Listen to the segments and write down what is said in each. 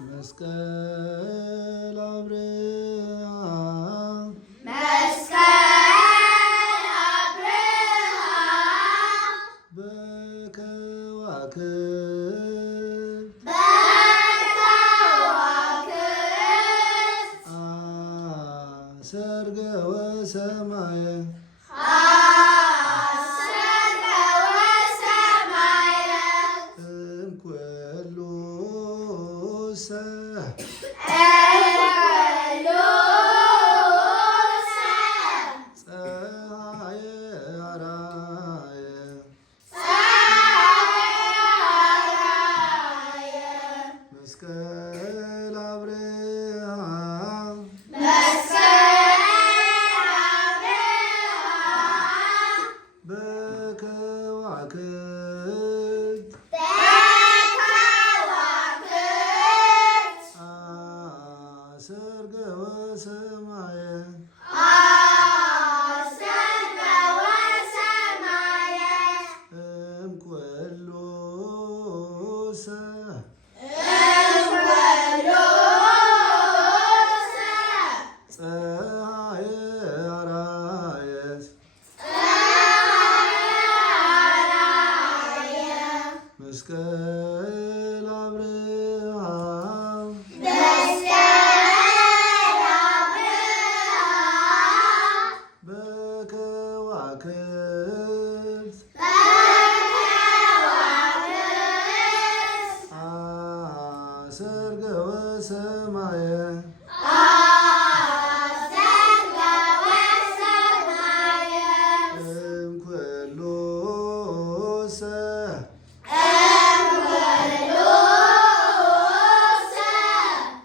መስቀል አብርሃ በከዋክብት አሰርገ ወሰማየ እምኩሉ ፀሐየ አራየ መስቀል አብርሃ በከዋክብት አሰርገ ወሰማየ እምኩሉ ፀሐየ አራየ መስቀል አብርሃ በከዋክብት አሰርገ ወሰማየ እምኩሉ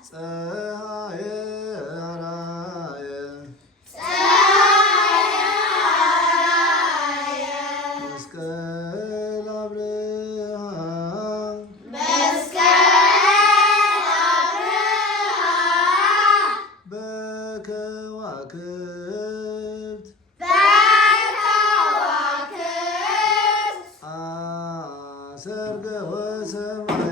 ፀሐየ አራየ መስቀል አብርሃ በከዋክብት አሰርገ ወሰማየ